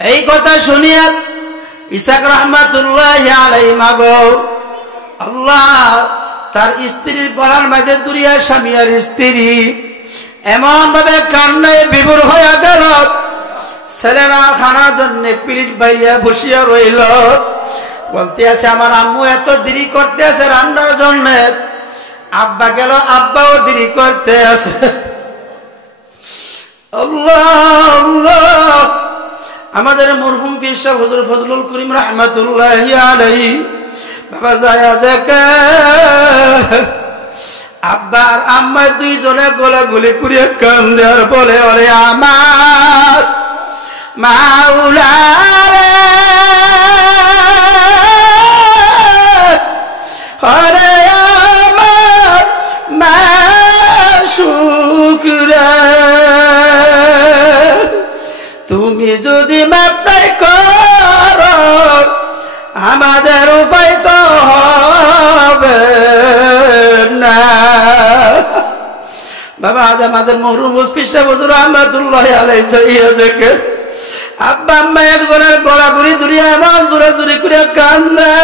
এই কথা শুনিয়া ইসাক রহমাতুল্লাহি আলাইহি মাগো আল্লাহ তার স্ত্রীর গলার মাঝে দুরিয়া স্বামী আর স্ত্রী এমন ভাবে কান্নায় বিভোর হয়ে গেল। ছেলেরা খানার জন্য পিঠ বাইয়া বসিয়া রইল। বলতে আছে আমার আম্মু এত দেরি করতে আছে রান্নার জন্য। আব্বা গেল, আব্বাও দেরি করতে আছে। আল্লাহ আল্লাহ, আমাদের মরহুম পীর সাহেব হুজুর ফজলুল করিম রাহমাতুল্লাহি আলাইহি বাবা যায় দেখে আব্বা আর আম্মা দুইজনে গোলাগুলি করে কান্দে আর বলে ওরে আমার মাওলা রে, ওরে আমার মাশুক রে, তুমি যদি মাপ নাই করো আমাদের উপায় তো হবে না। বাবা আজ আমাদের মরহুম পীর হুজুর রহমাতুল্লাহি আলাইহি যাইয়া দেখে আব্বা আম্মা একজনের গলাগুলি ধরিয়া এমন জোরে জোরে করে কান্দে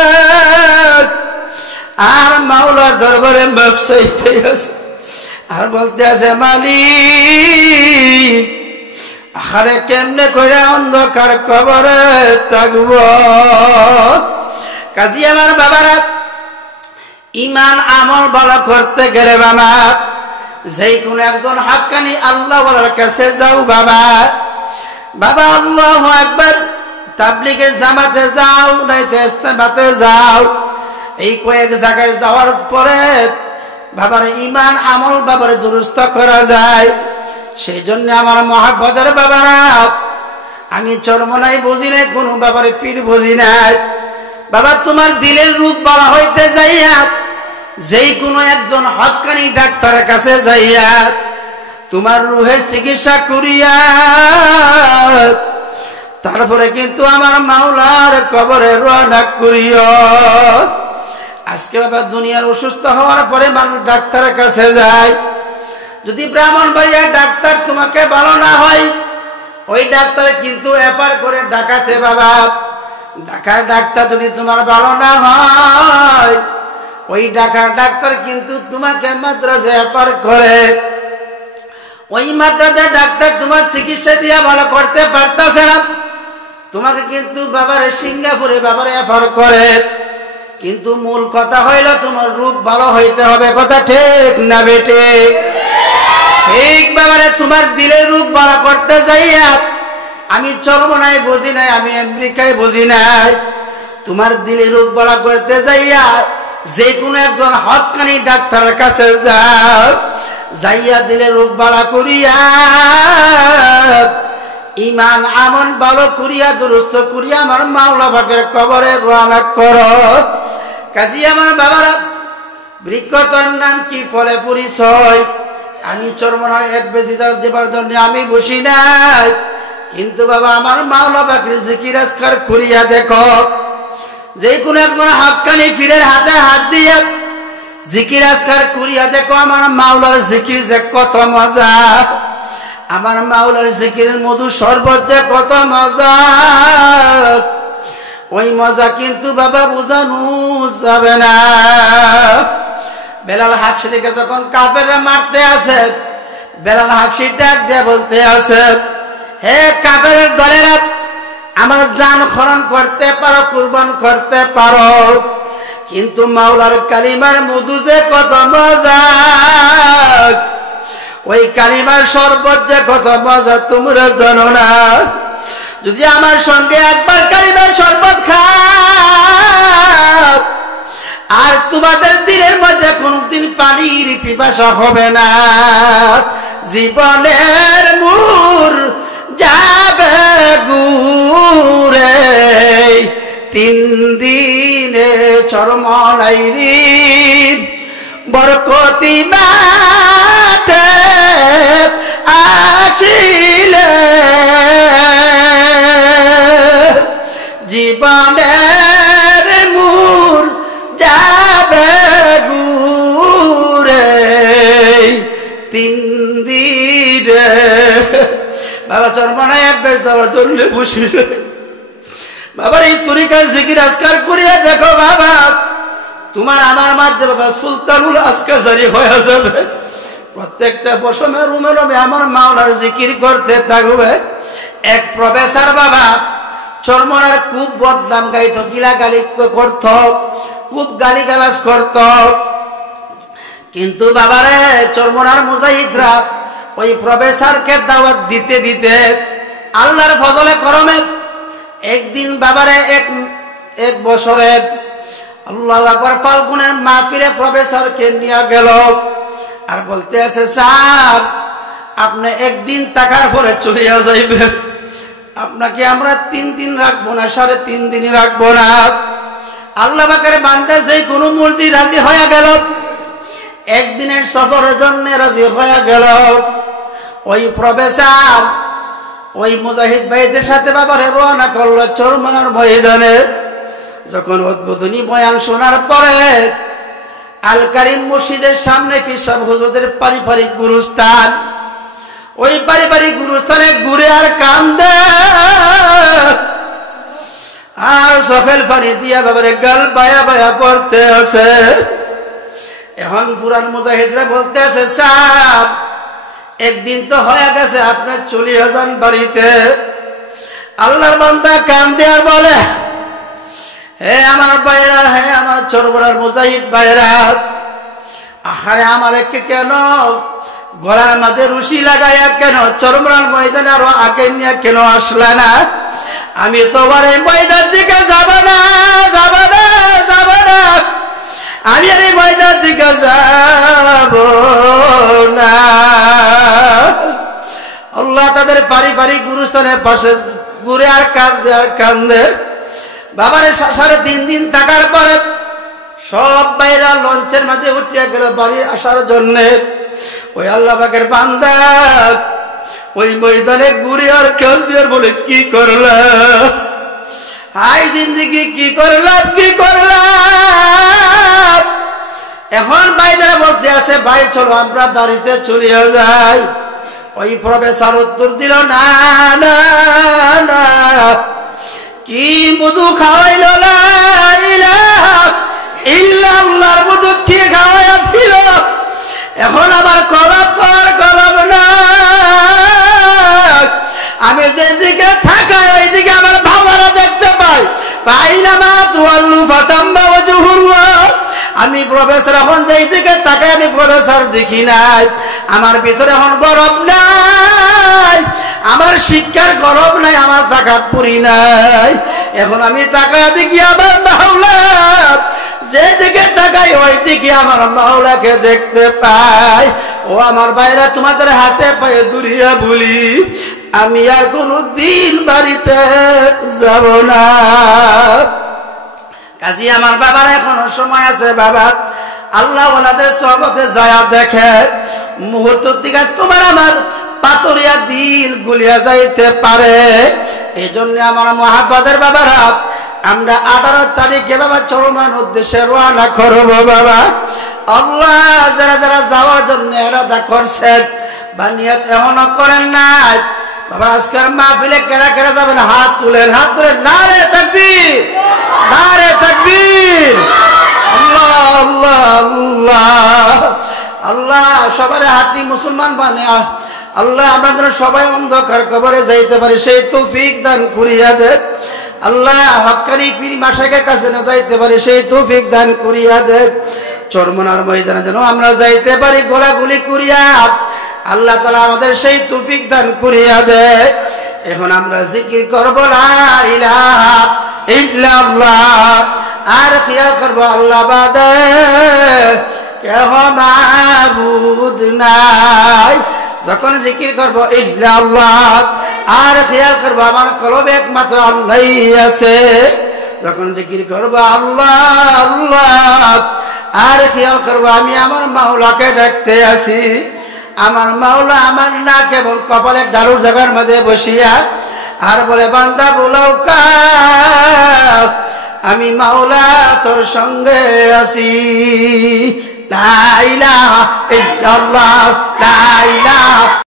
আর মাওলার দরবারে মাপ চাইতে আছে আর বলতে আছে মালিক আরে কেমনে করে অন্ধকার কবরে থাকব। কাজী আমার বাবারা ইমান আমল ভালো করতে গেলে বাবা যেই কোন একজন হাক্কানি আল্লাহওয়ালার কাছে যাও বাবা। বাবা আল্লাহু আকবার, তাবলীগের জামাতে যাও নয়তো ইস্তেমাতে যাও, এই কয়েক জায়গায় যাওয়ার পরে বাবার ইমান আমল বাবারে দুরুস্ত করা যায়। সেই জন্য আমার মহাব্বতের বাবারা আমি চরমলাই বুঝি নাই, কোন বাবারে পীর বুঝি নাই। বাবা তোমার দিলের রূপ বলা হইতে যাইয়া যেই কোনো একজন হক্কানি ডাক্তারের কাছে যাইয়া তোমার রুহের চিকিৎসা করিয়া তারপরে কিন্তু আমার মাওলার কবরে রওনা করিও। আজকে বাবা দুনিয়ার অসুস্থ হওয়ার পরে মানুষ ডাক্তারের কাছে যায়। যদি ব্রাহ্মণবাড়িয়ার ডাক্তার তোমাকে ভালো না হয় ওই ডাক্তার কিন্তু এপার করে ডাকাতে বাবা। ঢাকার ডাক্তার যদি তোমার ভালো না হয় ওই ঢাকার ডাক্তার কিন্তু তোমাকে মাদ্রাসে এপার করে। ওই মাদ্রাসার ডাক্তার তোমার চিকিৎসা দিয়া ভালো করতে পারতেছে না, তোমাকে কিন্তু বাবারে সিঙ্গাপুরে বাবারে এপার করে। কিন্তু মূল কথা হইল তোমার রূপ ভালো হইতে হবে। কথা ঠিক না বেটে? ঠিক বাবারে তোমার দিলের রূপ ভালো করতে যাইয়া আমি চরমনায় বুঝি নাই, আমি আমেরিকায় বুঝি নাই, তোমার দিলের রূপ ভালো করতে যাইয়া যে কোনো একজন হক্কানি ডাক্তারের কাছে যাও, যাইয়া দিলের রূপ ভালো করিয়া ইমান আমল ভালো করিয়া দুরুস্ত করিয়া আমার মাওলা পাকের কবরে রওনা করো। কাজী আমার বাবারা বৃক্ষতর নাম কি ফলে পরিচয়। আমি চরমনার এডভেজিটার দেবার জন্য আমি বসি নাই, কিন্তু বাবা আমার মাওলা পাকের জিকির আজকার করিয়া দেখো। যে কোনো একজন হক্কানি পীরের হাতে হাত দিয়া জিকির আজকার করিয়া দেখো আমার মাওলার জিকির যে কত মজা, আমার মাওলার জিকিরের মধু শরবত যে কত মজা, ওই মজা কিন্তু বাবা বোঝানো যাবে না। বেলাল হাফসিকে যখন কাফেররা মারতে আসে বেলাল হাফসি ডাক দিয়ে বলতে আছে, হে কাফেরের দলেরা আমার জান খরণ করতে পারো, কুরবান করতে পারো, কিন্তু মাওলার কালিমার মধু যে কত মজা, ওই কালিমার শরবত যে কত মজা তোমরা জানো না। যদি আমার সঙ্গে একবার কালিমার শরবত খাও আর তোমাদের দিলের মধ্যে কোনদিন পানির পিপাসা হবে না, জীবনের মূর যাবে ঘুরে। 3 দিনে চরমনাইরি বরকতি মাঠে আসিলে জীবনের মূর যাবে ঘুরে 3 দিনে। বাবা চরমনায় বেশ যাওয়ার জন্য জন্য বসি বাবার এই তরিকা জিকির আজকার করিয়া দেখো বাবা, তোমার আমার মাঝে বাবা সুলতানুল আজকার জারি হয়ে যাবে। প্রত্যেকটা বসমে রুমে রুমে আমার মাওলার জিকির করতে থাকবে। এক প্রফেসর বাবা চরমনার খুব বদনাম গাইত, গিলাগালি করত, খুব গালিগালাজ করত। কিন্তু বাবারে চরমনার মুজাহিদরা ওই প্রফেসরকে দাওয়াত দিতে দিতে আল্লাহর ফজলে করমে একদিন বাবারে এক বছরে আল্লাহু আকবার ফাল্গুনের মাহফিলে প্রফেসরকে নিয়ে গেল আর বলতে আছে, স্যার আপনি একদিন টাকার পরে চলে যাইবে, আপনাকে আমরা 3 দিন রাখবো না, 3.5 দিন রাখবো না। আল্লাহ পাকের বান্দা যে কোনো মর্জি রাজি হয়ে গেল, একদিনের সফরের জন্য রাজি হয়ে গেল। ওই প্রফেসর ওই মুজাহিদ ভাইদের সাথে বাবারে রওনা করলো চরমনার ময়দানে। যখন উদ্বোধনী বয়ান শোনার পরে আল কারিম মসজিদের সামনে পিসাব হুজুরদের পারিবারিক গুরুস্থান, ওই পারিবারিক গুরুস্থানে ঘুরে আর কান্দে আর চোখের পানি দিয়া বাবারে গাল বায়া বায়া পড়তে আছে। এখন পুরান মুজাহিদরা বলতে আছে, স্যার একদিন তো হয়ে গেছে, আপনার চলে যান বাড়িতে। আল্লাহর বান্দা কান্দে আর বলে, হে আমার ভাইরা, হে আমার চরমনার মুজাহিদ ভাইরা, আহারে আমার কেন গলার মাঝে রুশি লাগাইয়া কেন চরমনার ময়দানে আরো আগে নিয়ে কেন আসলা না? আমি তোমার এই ময়দান দিকে যাব না, যাব না, যাব না, আমি আর এই ময়দান দিকে যাব না। আল্লাহ তাদের পারিবারিক গুরুস্থানের পাশে ঘুরে আর কান্দে আর কান্দে। বাবারে 3.5 দিন থাকার পরে সব বাইরা লঞ্চের মাঝে উঠিয়া গেল বাড়ি আসার জন্য। ওই আল্লাহ পাকের বান্দা ওই ময়দানে ঘুরে আর কান্দে আর বলে, কি করলাম হাই জিন্দিগি, কি করলাম, কি করলাম। এখন বাইরা বলতে আছে, ভাই চলো আমরা বাড়িতে চলে যাই। ওই প্রফেসর উত্তর দিল, না না না, কি মধু খাওয়াইল, লা ইলাহা ইল্লাল্লাহর মধু ঠিক খাওয়াইয়া ছিল। এখন আমার কলম তো আর কলম না, আমি যেদিকে থাকাই ওই দিকে আমার ভাবনা দেখতে পাই। পাইলামা তুয়াল্লু ফাতাম্মা ওয়াজহুল্লাহ, আমি প্রফেসর এখন যেই দিকে তাকাই আমি প্রফেসর দেখি নাই। আমার ভিতরে এখন গরম নাই, আমার শিক্ষার গরম নাই, আমার তাকাব্বুরি নাই। এখন আমি তাকায় দেখি আমার মাওলা, যে দিকে তাকাই ওই দিকে আমার মাওলাকে দেখতে পাই। ও আমার ভাইরা, তোমাদের হাতে পায়ে দুরিয়া বলি, আমি আর কোনো দিন বাড়িতে যাব না। কাজী আমার বাবার এখনো সময় আছে বাবা, আল্লাহ ওনাদের সহবতে যায় দেখে মুহূর্ত দিকে তোমার আমার পাতরিয়া দিল গুলিয়া যাইতে পারে। এই জন্য আমার মহাব্বতের বাবারা, আমরা 18 তারিখে বাবা চরমনার উদ্দেশ্যে রওনা করব বাবা। আল্লাহ যারা যারা যাওয়ার জন্য এরাদা করছেন বা নিয়ত এখনো করেন নাই বাবা, আজকের মাহফিলে কেরা কেরা যাবেন হাত তুলেন, হাত তুলেন। নারে তাকবীর, নারে তাকবীর, আল্লাহ আল্লাহ আল্লাহ আল্লাহ। সবার হাতি মুসলমান বানে আল্লাহ, আমাদের সবাই অন্ধকার কবরে যাইতে পারে সেই তৌফিক দান করিয়া দে আল্লাহ। হক্কানি পীর মাশায়েখের কাছে না যাইতে পারে সেই তৌফিক দান করিয়া দে। চরমনার ময়দানে যেন আমরা যাইতে পারি গোলাগুলি করিয়া, আল্লাহ তাআলা আমাদের সেই তৌফিক দান করিয়া দে। এখন আমরা জিকির করব লা ইলাহা ইল্লাল্লাহ, আর খেয়াল করব আল্লাহ বাদে কেহ মাবুদ নাই। যখন জিকির করব ইল্লাল্লাহ, আর খেয়াল করব আমার কলবে একমাত্র আল্লাহই আছে। যখন জিকির করব আল্লাহ আল্লাহ, আর খেয়াল করব আমি আমার মাওলাকে ডাকতে আছি। আমার মাওলা আমার না কেবল কপালের ডালুর জায়গার মধ্যে বসিয়া আর বলে, বান্দা বলাও কা আমি মাওলা তোর সঙ্গে আছি। লা ইলাহা ইল্লাল্লাহ, লা ইলাহা